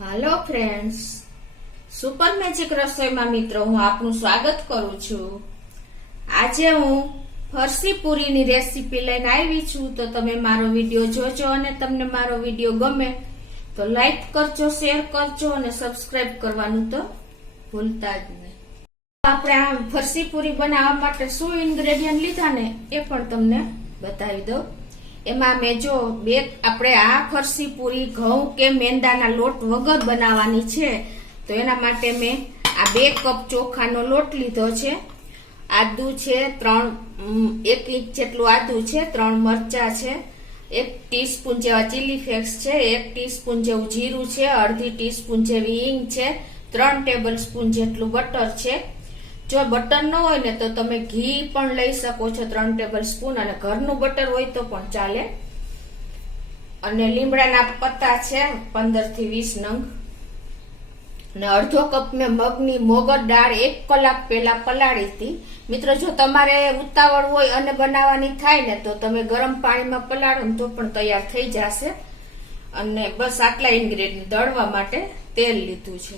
હાલો friends, super magic રસોઈમાં મિત્રો હું આપનું સ્વાગત કરું છું। આજે હું ફરસી પૂરીની રેસીપી લઈને આવી છું। તો તમે મારો વિડીયો જોજો અને તમને મારો વિડીયો ગમે તો લાઈક કરજો, શેર કરજો અને સબસ્ક્રાઇબ કરવાનું તો ભૂલતા જ નહીં। આપણે આ ફરસી પૂરી બનાવવા માટે શું ઇન્ગ્રેડિયન્ટ લીધા ને એ પણ તમને બતાવી દઉં। એમાં મેં જો આપણે આ ફરસી પૂરી ઘઉં કે મેંદાના લોટ વગર બનાવવાની છે તો એના માટે મેં આ 2 કપ ચોખાનો લોટ લીધો છે। આદુ છે 1 ઇંચ જેટલું આદુ છે, 3 મરચા છે, 1 ટીસ્પૂન જેવા ચીલી ફ્લેક્સ છે, 1 ટીસ્પૂન જેવું જીરું છે, અડધી ટીસ્પૂન જેવી હિંગ છે, 3 ટેબલ સ્પૂન જેટલું બટર છે। જો બટર ન હોય ને તો તમે ઘી પણ લઈ શકો છો 3 ટેબલ સ્પૂન, અને ઘરનું બટર હોય તો પણ ચાલે। અને લીમડાના પત્તા છે 15 થી 20 નંગ, અને અડધો કપ મેં મગની મોગર દાળ 1 કલાક પહેલા પલાળી હતી। મિત્રો જો તમારે ઉતાવળ હોય અને બનાવવાની થાય ને તો તમે ગરમ પાણીમાં પલાળો ને તો પણ તૈયાર થઈ જશે। અને બસ આટલા ઇન્ગ્રેડિયન્ટ દળવા માટે તેલ લીધું છે।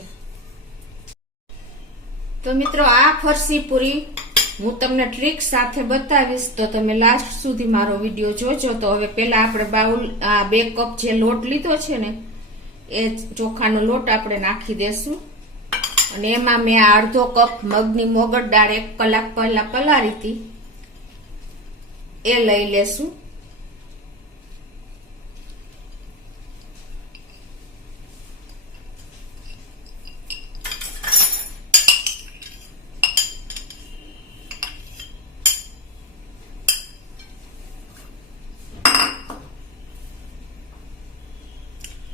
તો મિત્રો આ ફરસી પૂરી હું તમને ટ્રીક સાથે બતાવીશ તો તમે લાસ્ટ સુધી મારો વિડીયો જોજો। તો હવે પહેલા આપણે આ 2 કપ જે લોટ લીધો છે ને એ ચોખાનો લોટ આપણે નાખી દેશું, અને એમાં મેં અડધો કપ મગની મોગર દાળ 1 કલાક પહેલા પલાળી હતી એ લઈ લેશું।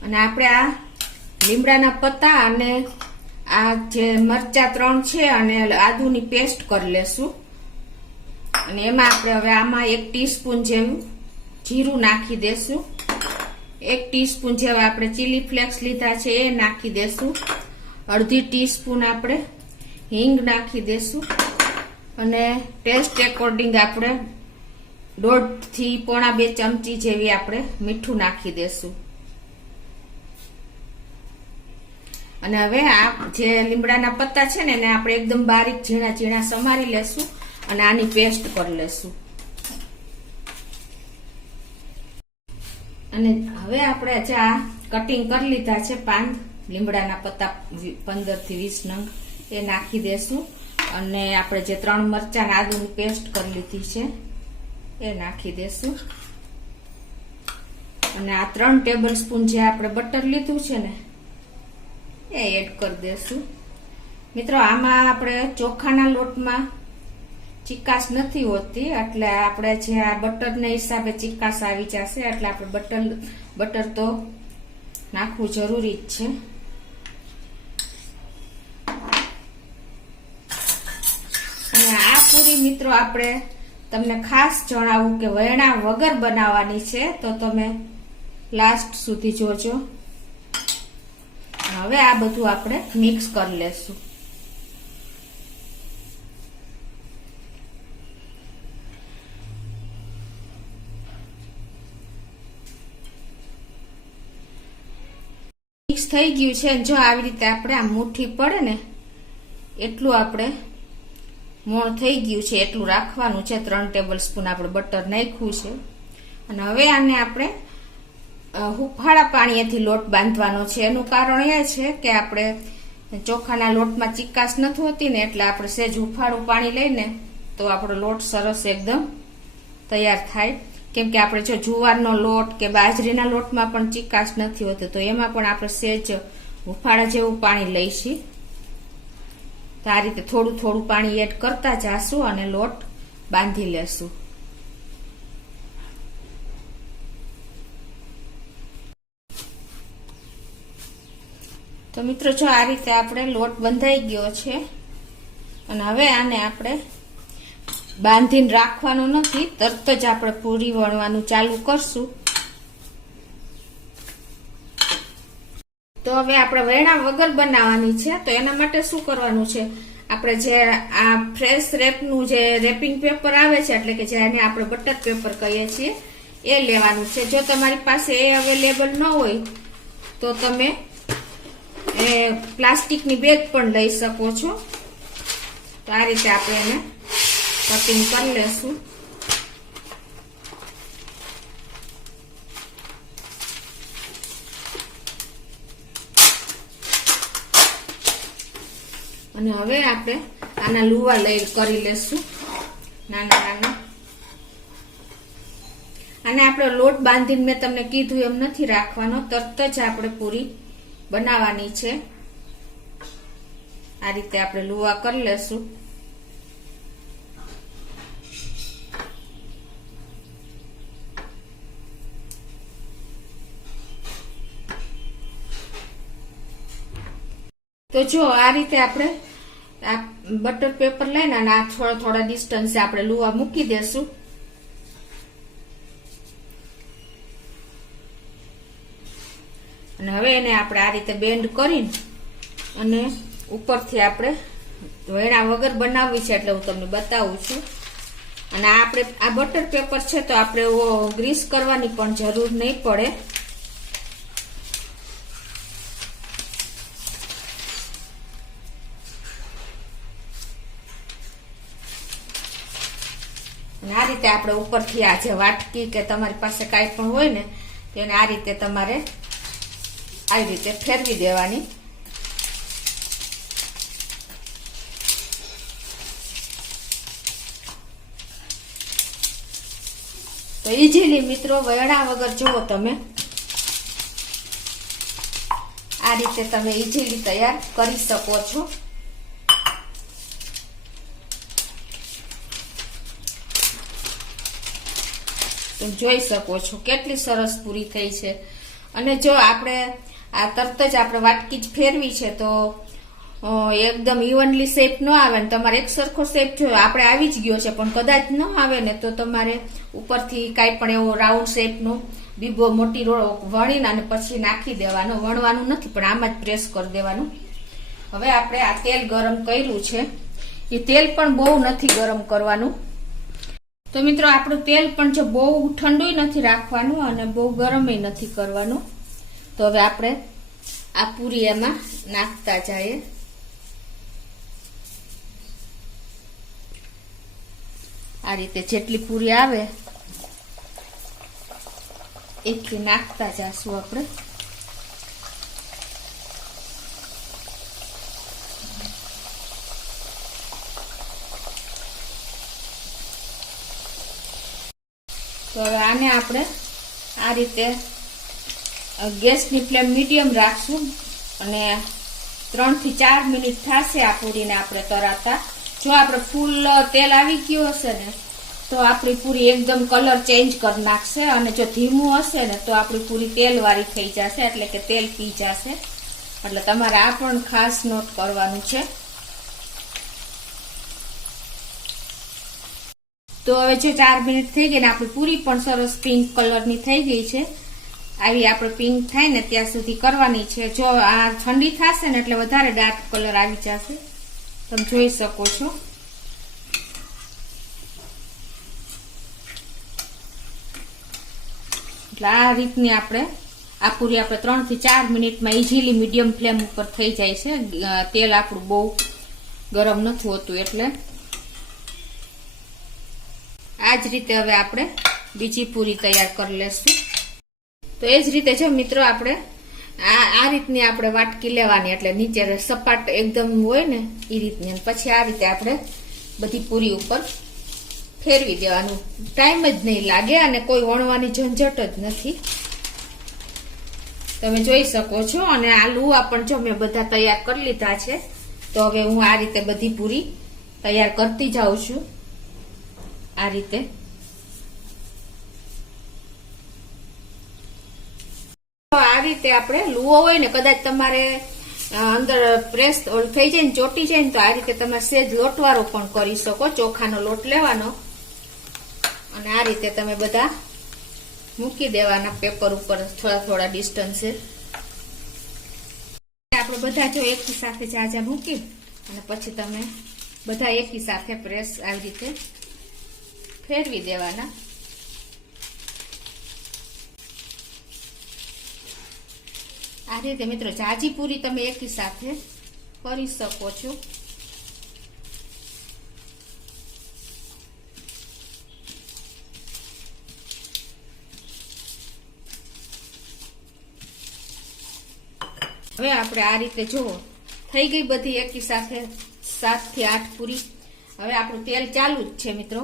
અને આપણે આ લીમડાના પત્તા અને આ જે મરચા 3 છે અને આદુની પેસ્ટ કરી લેશું। અને એમાં આપણે હવે આમાં 1 ટીસ્પૂન જેવું જીરું નાખી દેશું, 1 ટીસ્પૂન જેવા આપણે ચીલી ફ્લેક્સ લીધા છે એ નાખી દેશું, અડધી ટીસ્પૂન આપણે હિંગ નાખી દેશું, અને ટેસ્ટ એકોર્ડિંગ આપણે 1.5 થી 1.5 ચમચી જેવી આપણે મીઠું નાખી દેશું। અને હવે આ જે લીમડાના પત્તા છે ને એને આપણે એકદમ બારીક ઝીણા ઝીણા સમારી લેશું અને આની પેસ્ટ કરી લેશું। અને હવે આપણે જે આ કટિંગ કરી લીધા છે પાન લીમડાના પત્તા 15 થી 20 નંગ એ નાખી દેશું, અને આપણે જે 3 મરચા અને આદુની પેસ્ટ કરી લીધી છે એ નાખી દેશું, અને આ 3 ટેબલ સ્પૂન જે આપણે બટર લીધું છે ને એ એડ કરી દેશું। મિત્રો આમાં આપણે ચોખાના લોટમાં ચીકાશ નથી હોતી એટલે આપણે જે આ બટરને હિસાબે ચીકાશ આવી જશે, એટલે આપણે બટર તો નાખવું જરૂરી જ છે। અને આ પૂરી મિત્રો આપણે તમને ખાસ જણાવું કે વેણા વગર બનાવવાની છે તો તમે લાસ્ટ સુધી જોજો। હવે આ બધું આપણે મિક્સ કરી લેશું। મિક્સ થઈ ગયું છે। જો આવી રીતે આપણે આ મુઠ્ઠી પડે ને એટલું આપણે મોણ થઈ ગયું છે એટલું રાખવાનું છે। 3 ટેબલ સ્પૂન આપણે બટર નાખ્યું છે, અને હવે આને આપણે હુફાળા પાણીએથી લોટ બાંધવાનો છે। એનું કારણ એ છે કે આપણે ચોખાના લોટમાં ચીકાશ નથી હોતી ને એટલે આપણે સહેજ હુફાળું પાણી લઈને તો આપણો લોટ સરસ એકદમ તૈયાર થાય। કેમ કે આપણે જો જુવારનો લોટ કે બાજરીના લોટમાં પણ ચીકાશ નથી હોતી તો એમાં પણ આપણે સહેજ હુફાળા જેવું પાણી લઈશું। તો આ રીતે થોડું થોડું પાણી એડ કરતા જાશું અને લોટ બાંધી લેશું। તો મિત્રો જો આ રીતે આપણે લોટ બંધાઈ ગયો છે, અને હવે આને આપણે બાંધીને રાખવાનું નથી, તરત જ આપણે પૂરી વણવાનું ચાલુ કરશું। તો હવે આપણે વેણા વગર બનાવવાની છે તો એના માટે શું કરવાનું છે, આપણે જે આ ફ્રેશ રેપનું જે રેપિંગ પેપર આવે છે એટલે કે જેને આપણે બટર પેપર કહીએ છીએ એ લેવાનું છે। જો તમારી પાસે એ અવેલેબલ ન હોય તો તમે એ પ્લાસ્ટિકની બેગ પણ લઈ શકો છો. તો આ રીતે આપણે એને કટિંગ કરી લેશું. અને હવે આપણે આના લુવા કરી લેશું નાના નાના. અને આપણે લોટ બાંધીને મેં તમને કીધું એમ નથી રાખવાનો, તરત જ આપણે પૂરી બનાવવાની છે. આ રીતે આપણે લુવા કરી લેશું. તો જો આ રીતે આપણે આ બટર પેપર લઈને અને આ થોડા ડિસ્ટન્સે આપણે લુવા મૂકી દેશું. અને હવે એને આપણે આ રીતે બેન્ડ કરીને અને ઉપરથી આપણે વેણા વગર બનાવવી છે એટલે હું તમને બતાવું છું. અને આપણે આ બટર પેપર છે તો આપણે ગ્રીસ કરવાની પણ જરૂર નહીં પડે. અને આ રીતે આપણે ઉપરથી આ જે વાટકી કે તમારી પાસે કાંઈ પણ હોય ને તેને આ રીતે તમારે આવી રીતે ફેરવી દેવાની. તો ઈઝીલી મિત્રો વેણા વગર જુઓ તમે આ રીતે તમે ઈઝીલી તૈયાર કરી શકો છો. તમે જોઈ શકો છો કેટલી સરસ પૂરી થઈ છે. અને જો આપણે આ તરત જ આપણે વાટકી જ ફેરવી છે તો એકદમ ઇવનલી શેપ ન આવે ને તમારે એક સરખો શેપ જો આપણે આવી જ ગયો છે પણ કદાચ ન આવે ને તો તમારે ઉપરથી કાંઈ પણ એવો રાઉન્ડ શેપનો બીબો મોટી રોળ વણીને અને પછી નાખી દેવાનો. વણવાનું નથી પણ આમાં જ પ્રેસ કરી દેવાનું. હવે આપણે આ તેલ ગરમ કર્યું છે એ તેલ પણ બહુ નથી ગરમ કરવાનું. તો મિત્રો આપણું તેલ પણ જો બહુ ઠંડુ નથી રાખવાનું અને બહુ ગરમ નથી કરવાનું. તો હવે આપણે આ પૂરી એમાં નાખતા જઈએ. આ રીતે જેટલી પૂરી આવે એટલી નાખતા જઈશું આપણે. તો હવે આને આપણે આ રીતે ગેસની ફ્લેમ મીડિયમ રાખશું અને 3 થી 4 મિનિટ થશે આ પૂરીને આપણે તરાતા. જો આપણે ફૂલ તેલ આવી ગયું હશે ને તો આપણી પૂરી એકદમ કલર ચેન્જ કરી નાખશે. અને જો ધીમું હશે ને તો આપણી પૂરી તેલવાળી થઈ જશે એટલે કે તેલ પી જશે. એટલે તમારે આ પણ ખાસ નોટ કરવાનું છે. તો હવે જો 4 મિનિટ થઈ ગઈ ને આપણી પૂરી પણ સરસ પિંક કલરની થઈ ગઈ છે. આવી આપણે પિંક થાય ને ત્યાં સુધી કરવાની છે. જો આ ઠંડી થશે ને એટલે વધારે ડાર્ક કલર આવી જશે. તમે જોઈ શકો છો. એટલે આ રીતની આપણે આ પૂરી આપણે 3 થી 4 મિનિટમાં ઈઝીલી મીડિયમ ફ્લેમ ઉપર થઈ જાય છે. તેલ આપણું બહુ ગરમ નથી હોતું એટલે. આ જ રીતે હવે આપણે બીજી પૂરી તૈયાર કરી લેશું. તો એ જ રીતે જો મિત્રો આપણે આ રીતની આપણે વાટકી લેવાની એટલે નીચે સપાટ એકદમ હોય ને એ રીતની. પછી આ રીતે આપણે બધી પૂરી ઉપર ફેરવી દેવાનું. ટાઈમ જ નહીં લાગે અને કોઈ વણવાની ઝંઝટ જ નથી. તમે જોઈ શકો છો. અને આ લુવા પણ જો મેં બધા તૈયાર કરી લીધા છે. તો હવે હું આ રીતે બધી પૂરી તૈયાર કરતી જાઉં છું. આ રીતે આ રીતે આપણે લુવો હોય ને કદાચ તમારે અંદર પ્રેસ થઈ જાય ને ચોટી જાય ને તો આ રીતે તમે સેજ લોટવાળો પણ કરી શકો. ચોખાનો લોટ લેવાનો અને આ રીતે તમે બધા મૂકી દેવાના પેપર ઉપર થોડા ડિસ્ટન્સે. આપણે બધા જો એકી સાથે જાજા મૂકી અને પછી તમે બધા એકી સાથે પ્રેસ આવી રીતે ફેરવી દેવાના. આ રીતે મિત્રો જાજી પૂરી તમે એકી સાથે કરી શકો છો. હવે આપણે આ રીતે જુઓ થઈ ગઈ બધી એકી સાથે 7 થી 8 પૂરી. હવે આપણું તેલ ચાલુ જ છે મિત્રો.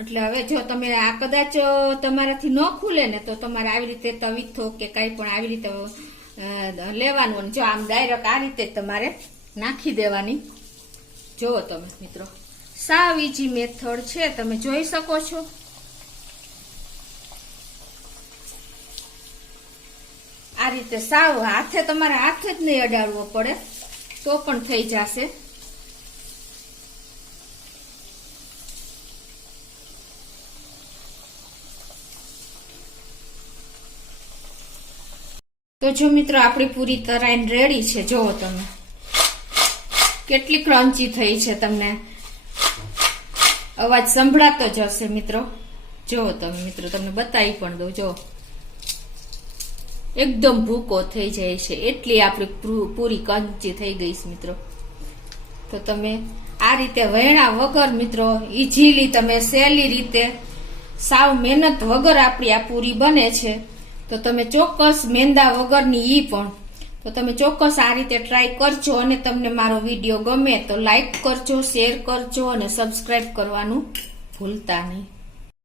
એટલે હવે જો તમે આ કદાચ તમારાથી ન ખુલે ને તો તમારે આવી રીતે તવીથો કે કઈ પણ આવી રીતે લેવાનું. જો આમ ડાયરેક્ટ આ રીતે તમારે નાખી દેવાની. જુઓ તમે મિત્રો સાવ ઈજી મેથડ છે, તમે જોઈ શકો છો. આ રીતે સાવ હાથે તમારે હાથ જ નહીં અડાડવો પડે તો પણ થઈ જશે. તો જો મિત્રો આપણી પૂરી તરાઈને રેડી છે. જોવો તમે કેટલી ક્રન્ચી થઈ છે, તમને અવાજ સંભળાતો જ હશે મિત્રો. જોવો તમે મિત્રો તમને બતાવી પણ દઉં. જો એકદમ ભૂકો થઈ જાય છે એટલી આપણી પૂરી ક્રન્ચી થઈ ગઈ છે મિત્રો. તો તમે આ રીતે વહેણા વગર મિત્રો ઈઝીલી તમે સહેલી રીતે સાવ મહેનત વગર આપણી આ પૂરી બને છે. તો તમે ચોક્કસ મેંદા વગરની ઈ પણ તો તમે ચોક્કસ આ રીતે ટ્રાય કરજો. અને તમને મારો વિડીયો ગમે તો લાઈક કરજો, શેર કરજો અને સબસ્ક્રાઇબ કરવાનું ભૂલતા નહીં.